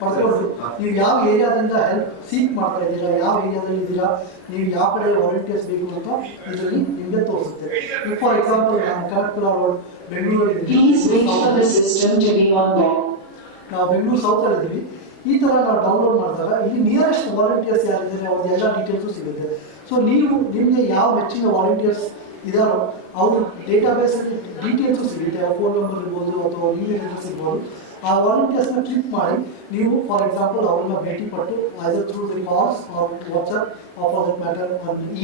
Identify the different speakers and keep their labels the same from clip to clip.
Speaker 1: ಪಡ್ಕೊಂಡು ನೀವು ಯಾವ ಏರಿಯಾದಿಂದ ಹೆಲ್ಪ್ ಸೀಕ್ ಮಾಡ್ತಾ ಇದ್ದೀರಾ ಯಾವ ಏರಿಯಾದಲ್ಲಿ ಇದ್ದೀರಾ ನೀವು ಯಾವ ಕಡೆ ವಾಲಂಟಿಯರ್ಸ್ ಬೇಕು ಅಂತ ಇದರಲ್ಲಿ ನಿಮಗೆ ತೋರಿಸುತ್ತೆ. ಈಗ ಫಾರ್ ಎಕ್ಸಾಂಪಲ್ ನಾನು ಕನಕಪುರ ರೋಡ್. ನಾವು ಬೆಂಗಳೂರು ಸೌತ್ ಅಲ್ಲಿ ಇದ್ದೀವಿ. ಈ ಥರ ನಾವು ಡೌನ್ಲೋಡ್ ಮಾಡಿದಾಗ ಇಲ್ಲಿ ನಿಯರೆಸ್ಟ್ ವಾಲಂಟಿಯರ್ಸ್ ಯಾರಿದ್ದಾರೆ ಅವ್ರದ್ದು ಎಲ್ಲ ಡೀಟೇಲ್ಸು ಸಿಗುತ್ತೆ. ಸೊ ನೀವು ನಿಮಗೆ ಯಾವ ಮೆಚ್ಚಿನ ವಾಲಂಟಿಯರ್ಸ್ ಇದಾರೋ ಅವ್ರ ಡೇಟಾಬೇಸ್ ಡೀಟೇಲ್ಸು ಸಿಗುತ್ತೆ. ಅವ್ರ ಫೋನ್ ನಂಬರ್ ಇರ್ಬೋದು ಅಥವಾ ಇಮೇಲ್ ಅಡ್ರೆಸ್ ಇರ್ಬೋದು. ಆ ವಾಲಂಟಿಯರ್ಸ್ನ ಟ್ರಿಪ್ ಮಾಡಿ, ನೀವು ಫಾರ್ ಎಕ್ಸಾಂಪಲ್ ಅವ್ರನ್ನ ಭೇಟಿ ಪಟ್ಟು either through the calls or WhatsApp for that matter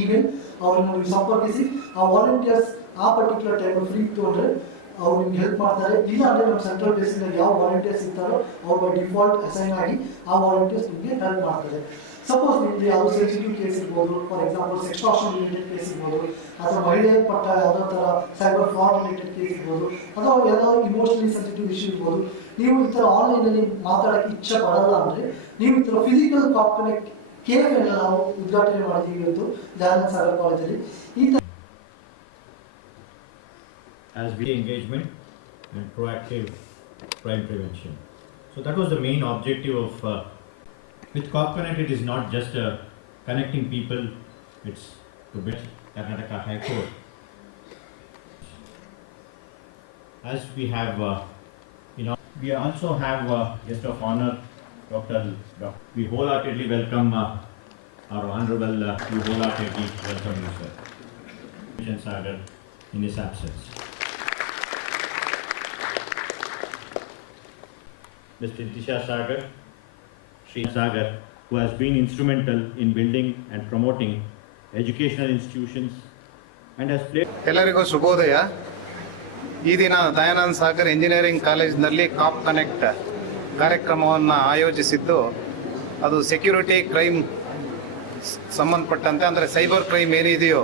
Speaker 1: email ಅವ್ರನ್ನ ನೀವು ಸಂಪರ್ಕಿಸಿ, ಆ ವಾಲಂಟಿಯರ್ಸ್ ಆ ಪರ್ಟಿಕ್ಯುಲರ್ ಟೈಮಲ್ಲಿ ಫ್ರೀ ಇತ್ತು ಅಂದರೆ ಅವ್ರು ನಿಮ್ಗೆ ಹೆಲ್ಪ್ ಮಾಡ್ತಾರೆ. ಇಲ್ಲ ಅಂದ್ರೆ ನಮ್ಮ ಸೆಂಟ್ರಲ್ ಬೇಸಿಂದ ಯಾವ ವಾಲಂಟಿಯರ್ಸ್ ಇರ್ತಾರೋ ಅವ್ರು ಬೈ ಡಿಫಾಲ್ಟ್ ಅಸೈನ್ ಆಗಿ ಆ ವಾಲಂಟಿಯರ್ಸ್ ನಿಮಗೆ ಹೆಲ್ಪ್ ಮಾಡ್ತಾರೆ. ಸಪೋಸ್ ನಿಮ್ಗೆ ಯಾವ ಸೆನ್ಸಿಟಿವ್ ಕೇಸ್ ಇರ್ಬೋದು for example sextortion related case ಇರ್ಬೋದು, ಅಥವಾ ಮಹಿಳೆ ಪಟ್ಟ ಯಾವುದೋ ಥರ ಸೈಬರ್ ಫ್ರಾಡ್ ರಿಲೇಟೆಡ್ ಕೇಸ್ ಇರ್ಬೋದು, ಅಥವಾ ಯಾವುದೋ ಇಮೋಷನಲಿ ಸೆನ್ಸಿಟಿವ್ ಇಶ್ಯೂ ಇರ್ಬೋದು ನೀವು ಈ ಥರ ಆನ್ಲೈನಲ್ಲಿ ಮಾತಾಡೋಕ್ಕೆ ಇಚ್ಛೆ ಪಡಲ್ಲ ಅಂದರೆ ನೀವು ಈ ಥರ ಫಿಸಿಕಲ್ ಕಾಪ್ ಕನೆಕ್ಟ್ ಕೇಫ್ ಎಲ್ಲ ನಾವು ಉದ್ಘಾಟನೆ ಮಾಡಿದ್ದೀವಿ ಇವತ್ತು ದಯಾನಂದ ಸಾಗರ್ ಕಾಲೇಜಲ್ಲಿ ಈ ಥರ
Speaker 2: as video engagement and proactive crime prevention. So that was the main objective of uh, with Cop Connect. It is not just uh, connecting people; it's to build Karnataka High Court. As we have, uh, you know, we also have uh, guest of honor, Dr. Doc. We wholeheartedly welcome uh, our honorable. Uh, we wholeheartedly welcome you, sir. Mission Sagar in his absence. Mr. Disha Sagar, Sri Sagar, who has been instrumental in building and promoting educational institutions and has played
Speaker 3: ಎಲ್ಲರಿಗೂ ಶುಭೋದಯ ಈ ದಿನ Dayananda Sagar engineering ಕಾಲೇಜಿನಲ್ಲಿ cop connect ಕಾರ್ಯಕ್ರಮವನ್ನು ಆಯೋಜಿಸಿದ್ದು, ಅದು security crime ಸಂಬಂಧಪಟ್ಟಂತೆ, ಅಂದರೆ ಸೈಬರ್ ಕ್ರೈಮ್ ಏನಿದೆಯೋ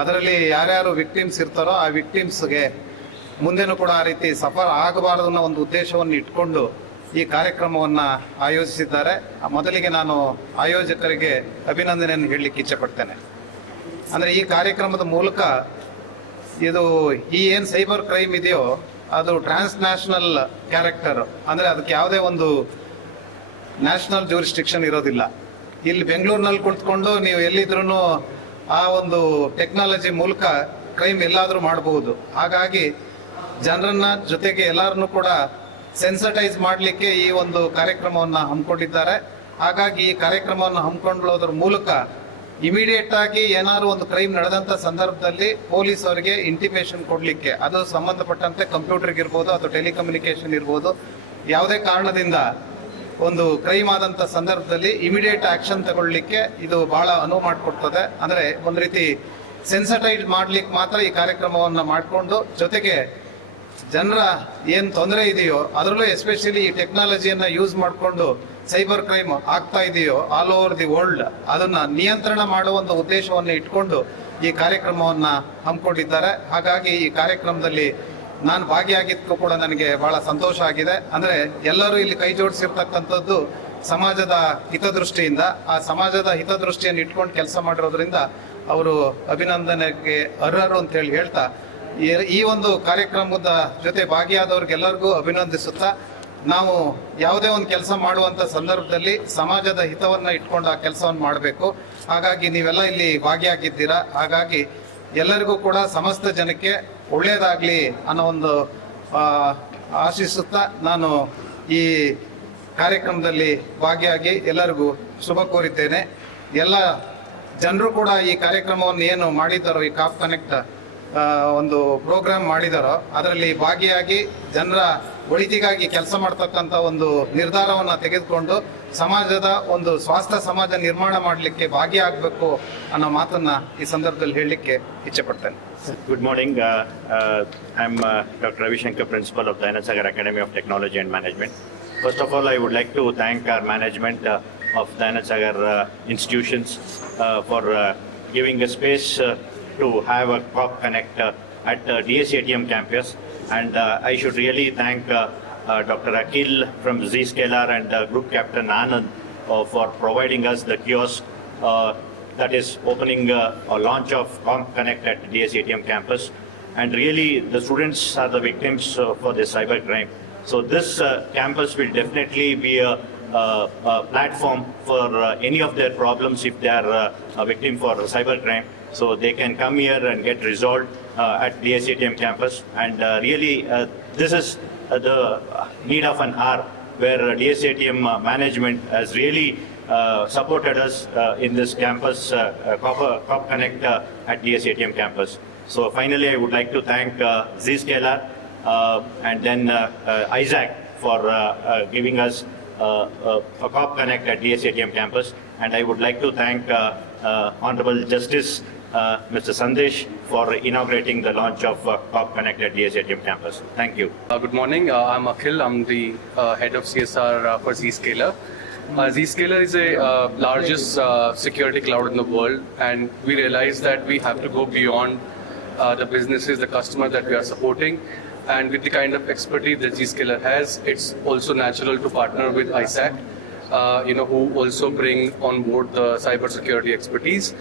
Speaker 3: ಅದರಲ್ಲಿ ಯಾರ್ಯಾರು ವಿಕ್ಟಿಮ್ಸ್ ಇರ್ತಾರೋ ಆ ವಿಕ್ಟಿಮ್ಸ್ಗೆ ಮುಂದೆನೂ ಕೂಡ ಆ ರೀತಿ ಸಫರ್ ಆಗಬಾರದು ಅನ್ನೋ ಒಂದು ಉದ್ದೇಶವನ್ನು ಇಟ್ಕೊಂಡು ಈ ಕಾರ್ಯಕ್ರಮವನ್ನು ಆಯೋಜಿಸಿದ್ದಾರೆ. ಮೊದಲಿಗೆ ನಾನು ಆಯೋಜಕರಿಗೆ ಅಭಿನಂದನೆಯನ್ನು ಹೇಳಲಿಕ್ಕೆ ಇಚ್ಛೆಪಡ್ತೇನೆ ಅಂದರೆ ಈ ಕಾರ್ಯಕ್ರಮದ ಮೂಲಕ ಇದು ಈ ಏನು ಸೈಬರ್ ಕ್ರೈಮ್ ಇದೆಯೋ ಅದು ಟ್ರಾನ್ಸ್ ನ್ಯಾಷನಲ್ ಕ್ಯಾರೆಕ್ಟರ್. ಅಂದರೆ ಅದಕ್ಕೆ ಯಾವುದೇ ಒಂದು ನ್ಯಾಷನಲ್ ಜೂರಿಸ್ಟಿಕ್ಷನ್ ಇರೋದಿಲ್ಲ. ಇಲ್ಲಿ ಬೆಂಗಳೂರಿನಲ್ಲಿ ಕುಳಿತುಕೊಂಡು ನೀವು ಎಲ್ಲಿದ್ರೂ ಆ ಒಂದು ಟೆಕ್ನಾಲಜಿ ಮೂಲಕ ಕ್ರೈಮ್ ಎಲ್ಲಾದರೂ ಮಾಡಬಹುದು ಹಾಗಾಗಿ ಜನರನ್ನ ಜೊತೆಗೆ ಎಲ್ಲರನ್ನು ಕೂಡ ಸೆನ್ಸಟೈಸ್ ಮಾಡಲಿಕ್ಕೆ ಈ ಒಂದು ಕಾರ್ಯಕ್ರಮವನ್ನು ಹಮ್ಮಿಕೊಂಡಿದ್ದಾರೆ. ಹಾಗಾಗಿ ಈ ಕಾರ್ಯಕ್ರಮವನ್ನು ಹಮ್ಮಿಕೊಳ್ಳೋದ್ರ ಮೂಲಕ ಇಮಿಡಿಯೇಟ್ ಆಗಿ ಏನಾದ್ರು ಒಂದು ಕ್ರೈಮ್ ನಡೆದಂತ ಸಂದರ್ಭದಲ್ಲಿ ಪೊಲೀಸ್ ಅವರಿಗೆ ಇಂಟಿಮೇಶನ್ ಕೊಡ್ಲಿಕ್ಕೆ. ಅದು ಸಂಬಂಧಪಟ್ಟಂತೆ ಕಂಪ್ಯೂಟರ್ಗೆ ಇರ್ಬೋದು ಅಥವಾ ಟೆಲಿಕಮ್ಯುನಿಕೇಶನ್ ಇರ್ಬೋದು. ಯಾವುದೇ ಕಾರಣದಿಂದ ಒಂದು ಕ್ರೈಮ್ ಆದಂತ ಸಂದರ್ಭದಲ್ಲಿ ಇಮಿಡಿಯೇಟ್ ಆಕ್ಷನ್ ತಗೊಳ್ಳಿಕ್ಕೆ ಇದು ಬಹಳ ಅನುವು ಮಾಡಿಕೊಡ್ತದೆ. ಅಂದ್ರೆ ಒಂದು ರೀತಿ ಸೆನ್ಸಿಟೈಸ್ ಮಾಡ್ಲಿಕ್ಕೆ ಮಾತ್ರ ಈ ಕಾರ್ಯಕ್ರಮವನ್ನು ಮಾಡಿಕೊಂಡು ಜೊತೆಗೆ ಜನರ ಏನ್ ತೊಂದರೆ ಇದೆಯೋ ಅದರಲ್ಲೂ ಎಸ್ಪೆಷಲಿ ಈ ಟೆಕ್ನಾಲಜಿಯನ್ನ ಯೂಸ್ ಮಾಡಿಕೊಂಡು ಸೈಬರ್ ಕ್ರೈಮ್ ಆಗ್ತಾ ಇದೆಯೋ ಆಲ್ ಓವರ್ ದಿ ವರ್ಲ್ಡ್ ಅದನ್ನ ನಿಯಂತ್ರಣ ಮಾಡುವಂತ ಉದ್ದೇಶವನ್ನು ಇಟ್ಕೊಂಡು ಈ ಕಾರ್ಯಕ್ರಮವನ್ನ ಹಮ್ಮಿಕೊಂಡಿದ್ದಾರೆ. ಹಾಗಾಗಿ ಈ ಕಾರ್ಯಕ್ರಮದಲ್ಲಿ ನಾನು ಭಾಗಿಯಾಗಿದ್ದು ಕೂಡ ನನಗೆ ಬಹಳ ಸಂತೋಷ ಆಗಿದೆ. ಅಂದ್ರೆ ಎಲ್ಲರೂ ಇಲ್ಲಿ ಕೈ ಜೋಡಿಸಿರ್ತಕ್ಕಂಥದ್ದು ಸಮಾಜದ ಹಿತದೃಷ್ಟಿಯಿಂದ. ಆ ಸಮಾಜದ ಹಿತದೃಷ್ಟಿಯನ್ನು ಇಟ್ಕೊಂಡು ಕೆಲಸ ಮಾಡಿರೋದ್ರಿಂದ ಅವರು ಅಭಿನಂದನೆಗೆ ಅರ್ಹರು ಅಂತ ಹೇಳಿ ಹೇಳ್ತಾ ಈ ಒಂದು ಕಾರ್ಯಕ್ರಮದ ಜೊತೆ ಭಾಗಿಯಾದವ್ರಿಗೆಲ್ಲರಿಗೂ ಅಭಿನಂದಿಸುತ್ತಾ ನಾವು ಯಾವುದೇ ಒಂದು ಕೆಲಸ ಮಾಡುವಂಥ ಸಂದರ್ಭದಲ್ಲಿ ಸಮಾಜದ ಹಿತವನ್ನು ಇಟ್ಕೊಂಡು ಆ ಕೆಲಸವನ್ನು ಮಾಡಬೇಕು. ಹಾಗಾಗಿ ನೀವೆಲ್ಲ ಇಲ್ಲಿ ಭಾಗಿಯಾಗಿದ್ದೀರಾ? ಹಾಗಾಗಿ ಎಲ್ಲರಿಗೂ ಕೂಡ ಸಮಸ್ತ ಜನಕ್ಕೆ ಒಳ್ಳೆಯದಾಗಲಿ ಅನ್ನೋ ಒಂದು ಆಶಿಸುತ್ತಾ ನಾನು ಈ ಕಾರ್ಯಕ್ರಮದಲ್ಲಿ ಭಾಗಿಯಾಗಿ ಎಲ್ಲರಿಗೂ ಶುಭ ಕೋರಿದ್ದೇನೆ. ಎಲ್ಲ ಜನರು ಕೂಡ ಈ ಕಾರ್ಯಕ್ರಮವನ್ನು ಏನು ಮಾಡಿದ್ದಾರೋ, ಈ ಕಾಪ್ ಕನೆಕ್ಟ್ ಒಂದು ಪ್ರೋಗ್ರಾಮ್ ಮಾಡಿದಾರೋ, ಅದರಲ್ಲಿ ಭಾಗಿಯಾಗಿ ಜನರ ಒಳಿತಿಗಾಗಿ ಕೆಲಸ ಮಾಡ್ತಕ್ಕಂಥ ಒಂದು ನಿರ್ಧಾರವನ್ನು ತೆಗೆದುಕೊಂಡು ಸಮಾಜದ ಒಂದು ಸ್ವಾಸ್ಥ್ಯ ಸಮಾಜ ನಿರ್ಮಾಣ ಮಾಡಲಿಕ್ಕೆ ಭಾಗಿಯಾಗಬೇಕು ಅನ್ನೋ ಮಾತನ್ನು ಈ ಸಂದರ್ಭದಲ್ಲಿ ಹೇಳಲಿಕ್ಕೆ ಇಚ್ಛೆ ಪಡ್ತೇನೆ
Speaker 2: good morning I am doctor Ravishankar principal of Dayanasagar academy of technology and management first of all I would like to thank our management of Dayanasagar institutions for giving a space to have a cop connect at D S A T M campus And uh, I should really thank uh, uh, Dr. Akil from Zscaler and Group Captain Anand for providing us the kiosk that is opening uh, a launch of Comp Connect at DSATM campus. And really, the students are the victims uh, for this cyber crime. So this uh, campus will definitely be a, a, a platform for any of their problems if they are a victim for cybercrime. So they can come here and get resolved uh, at the SATM campus. And uh, really, uh, this is uh, the need of an hour where uh, DSATM uh, management has really uh, supported us uh, in this campus, uh, Cop, Cop Connect at DSATM campus. So finally, I would like to thank uh, Zscaler and then Isaac for giving us a Cop Connect at DSATM campus. And I would like to thank Honorable Justice uh, Mr. Sandesh for inaugurating the launch of uh, Cop Connect at DSATM campus. Thank you.
Speaker 4: Uh, Good morning. Uh, I'm Akhil. I'm the uh, head of CSR uh, for Zscaler. Uh, Zscaler is a largest security cloud in the world, and we realize that we have to go beyond the businesses, the customer that we are supporting. And with the kind of expertise that Zscaler has, it's also natural to partner with ISAC, uh, you know, who also bring on board the cybersecurity expertise.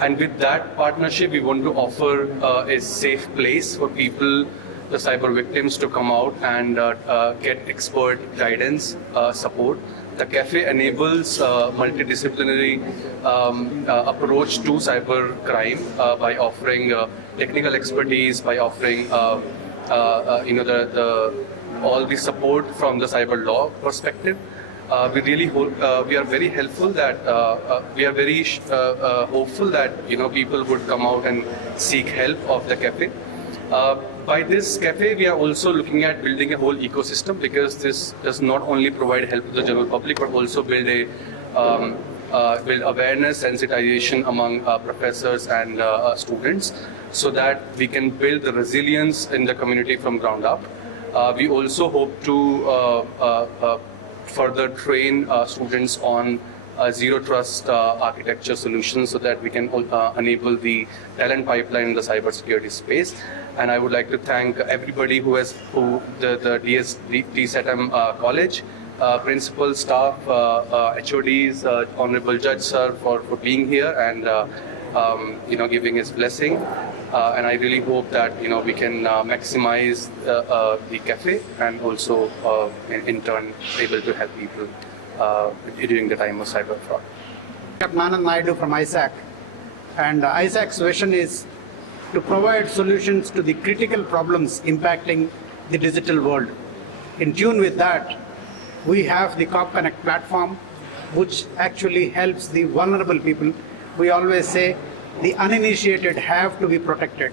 Speaker 4: And with that partnership, we want to offer uh, a safe place for people the cyber victims to come out and uh, uh, get expert guidance, uh, support. The cafe enables uh, multidisciplinary um, approach to cyber crime by offering technical expertise, by offering you know the, the all the support from the cyber law perspective. Uh, we really hope uh, we are very helpful that uh, uh, we are very uh, uh, hopeful that you know people would come out and seek help of the cafe. By this cafe, we are also looking at building a whole ecosystem because this does not only provide help to the general public but also build a um, build awareness, sensitization among professors and students, so that we can build the resilience in the community from ground up. We also hope to further train uh, students on uh, zero trust uh, architecture solutions so that we can enable the talent pipeline in the cybersecurity space. And I would like to thank everybody who has who the the DS, D, DSATM uh, college. Uh, principal, staff, uh, uh, HODs, Honorable Judge Sir for, for being here and um, you know giving his blessing. Uh, and I really hope that you know we can uh, maximize uh, uh, the cafe and also uh, in, in turn able to help people uh, during the time of cyber fraud.
Speaker 5: Manan Naidu from ISAC. And uh, ISAC's vision is to provide solutions to the critical problems impacting the digital world. In tune with that, we have the COP Connect platform, which actually helps the vulnerable people. We always say the uninitiated have to be protected.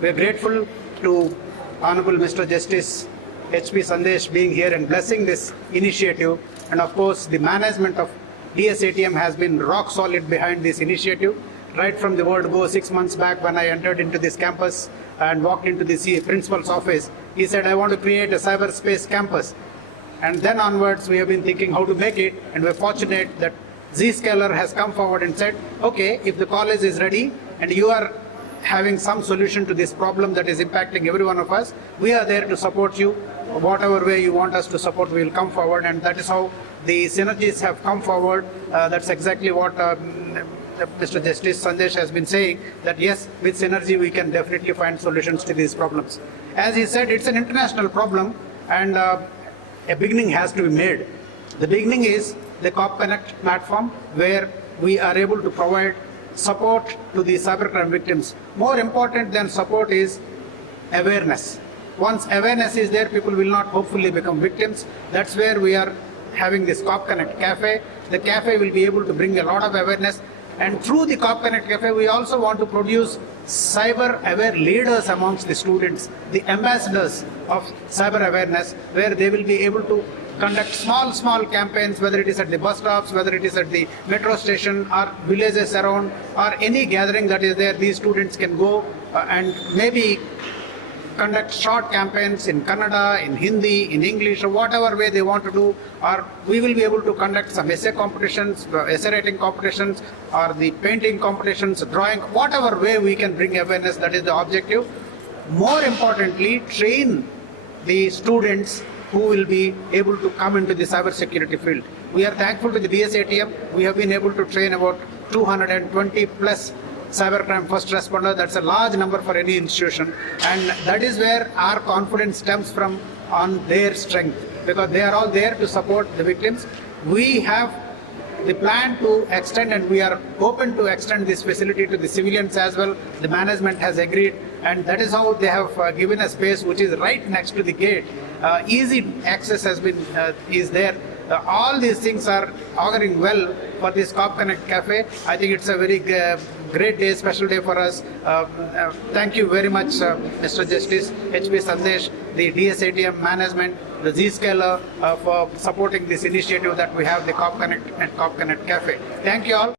Speaker 5: We are grateful to Honorable Mr. Justice H.P. Sandesh being here and blessing this initiative. And of course, the management of DSATM has been rock solid behind this initiative. Right from the word go, six months back when I entered into this campus and walked into the principal's office, he said, I want to create a cyberspace campus. And then onwards, we have been thinking how to make it, and we're fortunate that Zscaler has come forward and said, okay, if the college is ready and you are having some solution to this problem that is impacting every one of us, we are there to support you. Whatever way you want us to support, we will come forward, and that is how the synergies have come forward. Uh, that's exactly what um, Mr. Justice Sandesh has been saying, that yes, with synergy, we can definitely find solutions to these problems. As he said, it's an international problem, and uh, a beginning has to be made. The beginning is the COP Connect platform where we are able to provide support to the cybercrime victims. More important than support is awareness. Once awareness is there, people will not hopefully become victims. That's where we are having this COP Connect Cafe. The cafe will be able to bring a lot of awareness. And through the COP Connect Cafe, we also want to produce cyber aware leaders amongst the students, the ambassadors of cyber awareness, where they will be able to conduct small, small campaigns, whether it is at the bus stops, whether it is at the metro station or villages around or any gathering that is there, these students can go uh, and maybe conduct short campaigns in Kannada, in Hindi, in English, or whatever way they want to do, or we will be able to conduct some essay competitions, uh, essay writing competitions, or the painting competitions, drawing, whatever way we can bring awareness, that is the objective. More importantly, train the students who will be able to come into the cybersecurity field. We are thankful to the DSATM. We have been able to train about 220 plus cybercrime first responder. That's a large number for any institution. And that is where our confidence stems from on their strength because they are all there to support the victims. We have the plan to extend and we are open to extend this facility to the civilians as well. The management has agreed and that is how they have uh, given a space which is right next to the gate. Uh, easy access has been, uh, is there. Uh, all these things are auguring well for this Cop Connect Cafe. I think it's a very great day, special day for us. Uh, uh, thank you very much, uh, Mr. Justice H.P. Sandesh, the DSATM management, the Zscaler uh, for supporting this initiative that we have, the Cop Connect and Cop Connect Cafe. Thank you all.